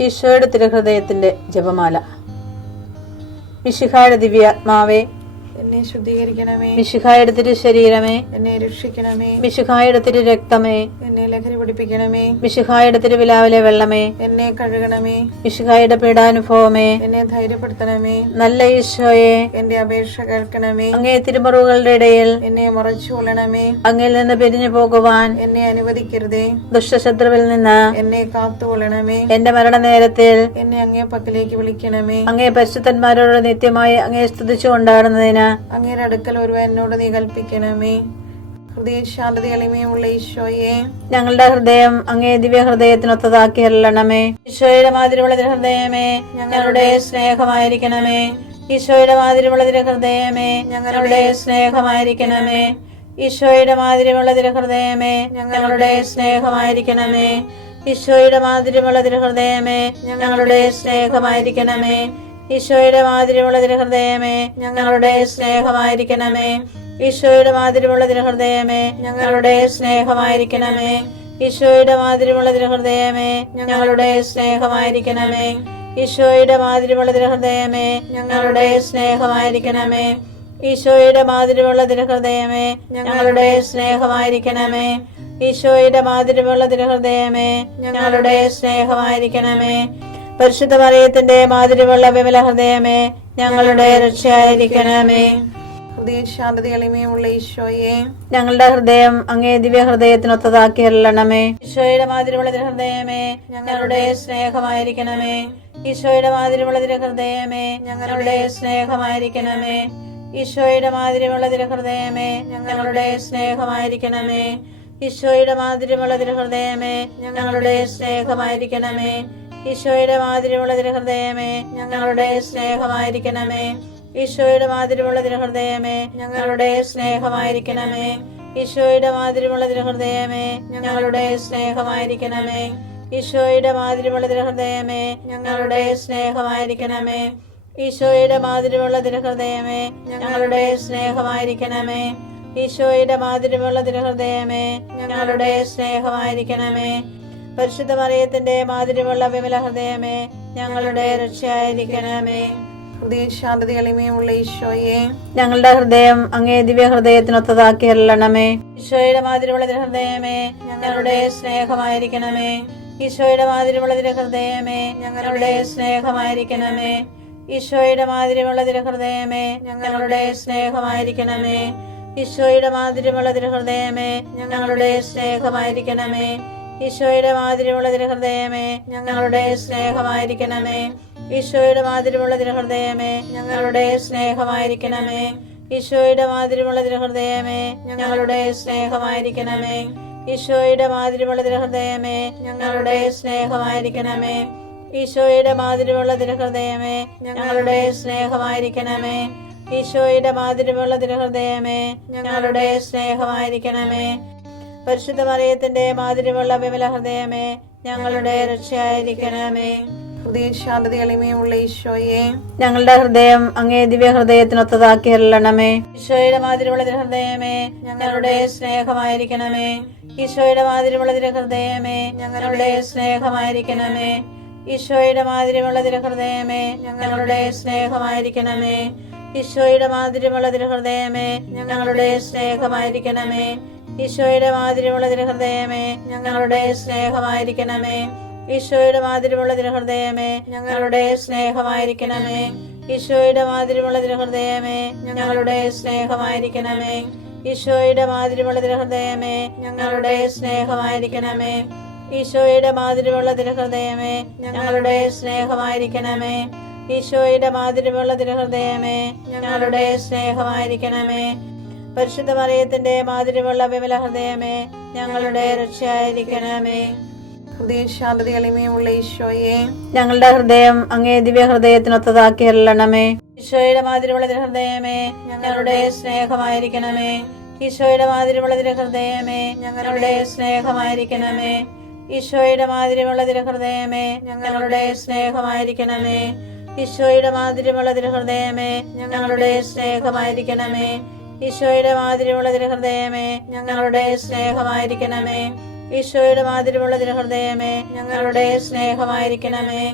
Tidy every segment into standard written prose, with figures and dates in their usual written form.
ഈശോയുടെ തിരുഹൃദയത്തിന്റെ ജപമാല. മിശിഹായുടെ ദിവ്യാത്മാവേ, എന്നെ ശുദ്ധീകരിക്കണമേ. മിശിഹായുടെ തിരു ശരീരമേ, എന്നെ രക്ഷിക്കണമേ. മിശിഹായുടെ തിരു രക്തമേ, എന്നെ ലഹരി പിടിപ്പിക്കണമേ. മിശിഹായുടെ തിരുവിലാവിലെ വെള്ളമേ, എന്നെ കഴുകണമേ. മിശിഹായുടെ പീഡാനുഭവമേ, എന്നെ ധൈര്യപ്പെടുത്തണമേ. നല്ല ഈശോയെ, എന്റെ അപേക്ഷ കേൾക്കണമേ. അങ്ങേ തിരുമുറിവുകളുടെ ഇടയിൽ എന്നെ മറച്ചു കൊള്ളണമേ. അങ്ങിൽ നിന്ന് പിരിഞ്ഞു പോകുവാൻ എന്നെ അനുവദിക്കരുതേ. ദുഷ്ടശത്രുവിൽ നിന്ന് എന്നെ കാത്തുകൊള്ളണമേ. എന്റെ മരണനേരത്തിൽ എന്നെ അങ്ങേ പക്കലേക്ക് വിളിക്കണമേ. അങ്ങേ പരിശുദ്ധന്മാരോട് നിത്യമായി അങ്ങേ സ്തുതിച്ചു കൊണ്ടാടുന്നതിന് അങ്ങയുടെ അടുക്കൽ ഒരുവൻ എന്നോട് നീ കൽപ്പിക്കണമേ. ഹൃദയശാന്തത എളിമയുള്ള ഈശോയെ, ഞങ്ങളുടെ ഹൃദയം അങ്ങേ ദിവ്യ ഹൃദയത്തിനൊത്തതാക്കി അരുളണമേ. ഈശോയുടെ മാതിരിയുള്ള ഹൃദയമേ, ഞങ്ങളുടെ സ്നേഹമായിരിക്കണമേ. ഈശോയുടെ മാതിരിയുള്ള ഹൃദയമേ, ഞങ്ങളുടെ സ്നേഹമായിരിക്കണമേ. ഈശോയുടെ മാതിരിയുള്ള ഹൃദയമേ, ഞങ്ങളുടെ സ്നേഹമായിരിക്കണമേ. ഈശോയുടെ മാതിരിയുള്ള ഹൃദയമേ, ഞങ്ങളുടെ സ്നേഹമായിരിക്കണമേ. ഈശോയുടെ മാതിരിയുള്ള ഹൃദയമേ, ഞങ്ങളുടെ സ്നേഹമായിരിക്കണമേ. ഈശോയുടെ മാതിരിയുള്ള ഹൃദയമേ, ഞങ്ങളുടെ സ്നേഹമായിരിക്കണമേ. ഈശോയുടെ മാതിരിയുള്ള ഹൃദയമേ, ഞങ്ങളുടെ സ്നേഹമായിരിക്കണമേ. ഈശോയുടെ മാതിരിയുള്ള ഹൃദയമേ, ഞങ്ങളുടെ സ്നേഹമായിരിക്കണമേ. ഈശോയുടെ മാതിരിയുള്ള ഹൃദയമേ, ഞങ്ങളുടെ സ്നേഹമായിരിക്കണമേ. ഈശോയുടെ മാതിരിയുള്ള ഹൃദയമേ, ഞങ്ങളുടെ സ്നേഹമായിരിക്കണമേ. പരിശുദ്ധ മറിയത്തിന്റെ മാതിരിയുള്ള വിമല ഹൃദയമേ, ഞങ്ങളുടെ രക്ഷയായിരിക്കണമേ. ഹൃദയശാന്തത എളിമയുള്ള ഈശോയെ, ഞങ്ങളുടെ ഹൃദയം അങ്ങേ ദിവ്യ ഹൃദയത്തിനൊത്തതാക്കി അരുളണമേ. ഈശോയുടെ മാതിരിയുള്ള ഹൃദയമേ, ഞങ്ങളുടെ സ്നേഹമായിരിക്കണമേ. ഈശോയുടെ മാതിരിയുള്ള ഹൃദയമേ, ഞങ്ങളുടെ സ്നേഹമായിരിക്കണമേ. ഈശോയുടെ മാതിരിയുള്ള ഹൃദയമേ, ഞങ്ങളുടെ സ്നേഹമായിരിക്കണമേ. ഈശോയുടെ മാതിരിയുള്ള ഹൃദയമേ, ഞങ്ങളുടെ സ്നേഹമായിരിക്കണമേ. ഈശോയുടെ മാതിരിയുള്ള ഹൃദയമേ, ഞങ്ങളുടെ സ്നേഹമായിരിക്കണമേ. ഈശോയുടെ മാതിരിയുള്ള ഹൃദയമേ, ഞങ്ങളുടെ സ്നേഹമായിരിക്കണമേ. ഈശോയുടെ മാതിരിയുള്ള ഹൃദയമേ, ഞങ്ങളുടെ സ്നേഹമായിരിക്കണമേ. ഈശോയുടെ മാതിരിയുള്ള ഹൃദയമേ, ഞങ്ങളുടെ സ്നേഹമായിരിക്കണമേ. ഈശോയുടെ മാതിരിയുള്ള ഹൃദയമേ, ഞങ്ങളുടെ സ്നേഹമായിരിക്കണമേ. ഈശോയുടെ മാതിരിയുള്ള ഹൃദയമേ, ഞങ്ങളുടെ സ്നേഹമായിരിക്കണമേ. പരിശുദ്ധ മറിയത്തിന്റെ മാതിരിയുള്ള വിമല ഹൃദയമേ, ഞങ്ങളുടെ രക്ഷയായിരിക്കണമേ. ഹൃദയശാന്തത എളിമയുള്ള ഈശോയെ, ഞങ്ങളുടെ ഹൃദയം അങ്ങേ ദിവ്യ ഹൃദയത്തിനൊത്തതാക്കി അരുളണമേ. ഈശോയുടെ മാതിരിയുള്ള ഹൃദയമേ, ഞങ്ങളുടെ സ്നേഹമായിരിക്കണമേ. ഈശോയുടെ മാതിരിയുള്ള ഹൃദയമേ, ഞങ്ങളുടെ സ്നേഹമായിരിക്കണമേ. ഈശോയുടെ മാതിരിയുള്ള ഹൃദയമേ, ഞങ്ങളുടെ സ്നേഹമായിരിക്കണമേ. ഈശോയുടെ മാതിരിയുള്ള ഹൃദയമേ, ഞങ്ങളുടെ സ്നേഹമായിരിക്കണമേ. ഈശോയുടെ മാതിരിയുള്ള ഹൃദയമേ, ഞങ്ങളുടെ സ്നേഹമായിരിക്കണമേ. ഈശോയുടെ മാതിരിയുള്ള ഹൃദയമേ, ഞങ്ങളുടെ സ്നേഹമായിരിക്കണമേ. ഈശോയുടെ മാതിരിയുള്ള ഹൃദയമേ, ഞങ്ങളുടെ സ്നേഹമായിരിക്കണമേ. ഈശോയുടെ മാതിരിയുള്ള ഹൃദയമേ, ഞങ്ങളുടെ സ്നേഹമായിരിക്കണമേ. ഈശോയുടെ മാതിരിയുള്ള ഹൃദയമേ, ഞങ്ങളുടെ സ്നേഹമായിരിക്കണമേ. ഈശോയുടെ മാതിരിയുള്ള ഹൃദയമേ, ഞങ്ങളുടെ സ്നേഹമായിരിക്കണമേ. പരിശുദ്ധ മറിയത്തിന്റെ മാതിരിയുള്ള വിമല ഹൃദയമേ, ഞങ്ങളുടെ രക്ഷയായിരിക്കണമേ. ഹൃദയശാന്തത എളിമയുള്ള ഈശോയെ, ഞങ്ങളുടെ ഹൃദയം അങ്ങേ ദിവ്യ ഹൃദയത്തിനൊത്തതാക്കി അരുളണമേ. ഈശോയുടെ മാതിരിയുള്ള ഹൃദയമേ, ഞങ്ങളുടെ സ്നേഹമായിരിക്കണമേ. ഈശോയുടെ മാതിരിയുള്ള ഹൃദയമേ, ഞങ്ങളുടെ സ്നേഹമായിരിക്കണമേ. ഈശോയുടെ മാതിരിയുള്ള ഹൃദയമേ, ഞങ്ങളുടെ സ്നേഹമായിരിക്കണമേ. ഈശോയുടെ മാതിരിയുള്ള ഹൃദയമേ, ഞങ്ങളുടെ സ്നേഹമായിരിക്കണമേ. ഈശോയുടെ മാതിരിയുള്ള ഹൃദയമേ, ഞങ്ങളുടെ സ്നേഹമായിരിക്കണമേ. ഈശോയുടെ മാതിരിയുള്ള ഹൃദയമേ, ഞങ്ങളുടെ സ്നേഹമായിരിക്കണമേ. ഈശോയുടെ മാതിരിയുള്ള ഹൃദയമേ, ഞങ്ങളുടെ സ്നേഹമായിരിക്കണമേ. ഈശോയുടെ മാതിരിയുള്ള ഹൃദയമേ, ഞങ്ങളുടെ സ്നേഹമായിരിക്കണമേ. ഈശോയുടെ മാതിരിയുള്ള ഹൃദയമേ, ഞങ്ങളുടെ സ്നേഹമായിരിക്കണമേ. ഈശോയുടെ മാതിരിയുള്ള ഹൃദയമേ, ഞങ്ങളുടെ സ്നേഹമായിരിക്കണമേ. പരിശുദ്ധ മറിയത്തിന്റെ മാതിരിയുള്ള വിമല ഹൃദയമേ, ഞങ്ങളുടെ രക്ഷയായിരിക്കണമേ. ഹൃദയശാന്തത എളിമയുള്ള ഈശോയെ, ഞങ്ങളുടെ ഹൃദയം അങ്ങേ ദിവ്യ ഹൃദയത്തിനൊത്തതാക്കി അരുളണമേ. ഈശോയുടെ മാതിരിയുള്ള ഹൃദയമേ, ഞങ്ങളുടെ സ്നേഹമായിരിക്കണമേ. ഈശോയുടെ മാതിരിയുള്ള ഹൃദയമേ, ഞങ്ങളുടെ സ്നേഹമായിരിക്കണമേ. ഈശോയുടെ മാതിരിയുള്ള ഹൃദയമേ, ഞങ്ങളുടെ സ്നേഹമായിരിക്കണമേ. ഈശോയുടെ മാതിരിയുള്ള ഹൃദയമേ, ഞങ്ങളുടെ സ്നേഹമായിരിക്കണമേ. ഈശോയുടെ മാതിരിയുള്ള ഹൃദയമേ, ഞങ്ങളുടെ സ്നേഹമായിരിക്കണമേ. ഈശോയുടെ മാതിരിയുള്ള തിരുഹൃദയമേ ഞങ്ങളുടെ സ്നേഹമായിരിക്കണമേ.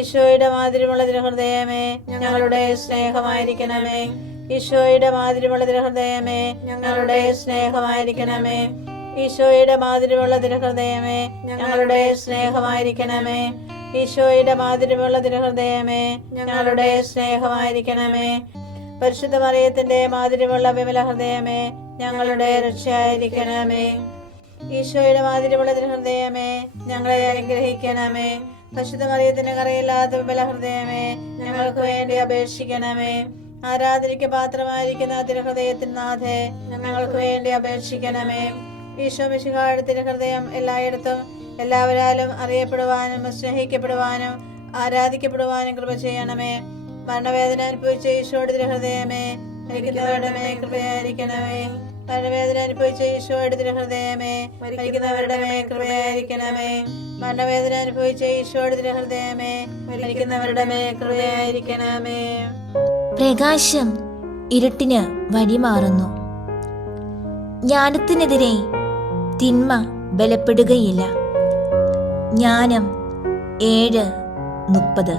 ഈശോയുടെ മാതിരിയുള്ള തിരുഹൃദയമേ ഞങ്ങളുടെ സ്നേഹമായിരിക്കണമേ. ഈശോയുടെ മാതിരിയുള്ള തിരുഹൃദയമേ ഞങ്ങളുടെ സ്നേഹമായിരിക്കണമേ. ഈശോയുടെ മാതിരിയുള്ള തിരുഹൃദയമേ ഞങ്ങളുടെ സ്നേഹമായിരിക്കണമേ. ഈശോയുടെ മാതിരിയുള്ള തിരുഹൃദയമേ ഞങ്ങളുടെ സ്നേഹമായിരിക്കണമേ. പരിശുദ്ധ മറിയത്തിന്റെ മാതിരിയുള്ള വിമല ഹൃദയമേ ഞങ്ങളുടെ രക്ഷയായിരിക്കണമേ. ഈശോയുടെ മാതിരിയുള്ള തിരുഹൃദയമേ ഞങ്ങളെ അനുഗ്രഹിക്കണമേ. പരിശുദ്ധ മറിയത്തിന്റെ കറയില്ലാത്ത വിമല ഹൃദയമേ ഞങ്ങൾക്ക് വേണ്ടി അപേക്ഷിക്കണമേ. ആരാധനയ്ക്ക് പാത്രമായിരിക്കുന്ന തിരുഹൃദയത്തിന് നാഥേ ഞങ്ങൾക്ക് വേണ്ടി അപേക്ഷിക്കണമേ. ഈശോ മിശിഹായുടെ തിരുഹൃദയം എല്ലായിടത്തും എല്ലാവരാലും അറിയപ്പെടുവാനും സ്നേഹിക്കപ്പെടുവാനും ആരാധിക്കപ്പെടുവാനും കൃപ ചെയ്യണമേ. മരണവേദന അനുഭവിച്ച ഈശോയുടെ തിരുഹൃദയമേ മരിക്കുന്നവരുടെ മേൽ കൃപയായിരിക്കണമേ. മരണവേദന അനുഭവിച്ച ഈശോയുടെ തിരുഹൃദയമേ മരിക്കുന്നവരുടെ മേൽ കൃപയായിരിക്കണമേ. മരണവേദന അനുഭവിച്ച ഈശോയുടെ തിരുഹൃദയമേ മരിക്കുന്നവരുടെ മേൽ കൃപയായിരിക്കണമേ. പ്രകാശം ഇരുട്ടിന് വഴിമാറുന്നു. ജ്ഞാനത്തിനെതിരെ തിന്മ ബലപ്പെടുകയില്ല. ജ്ഞാനം 7:30.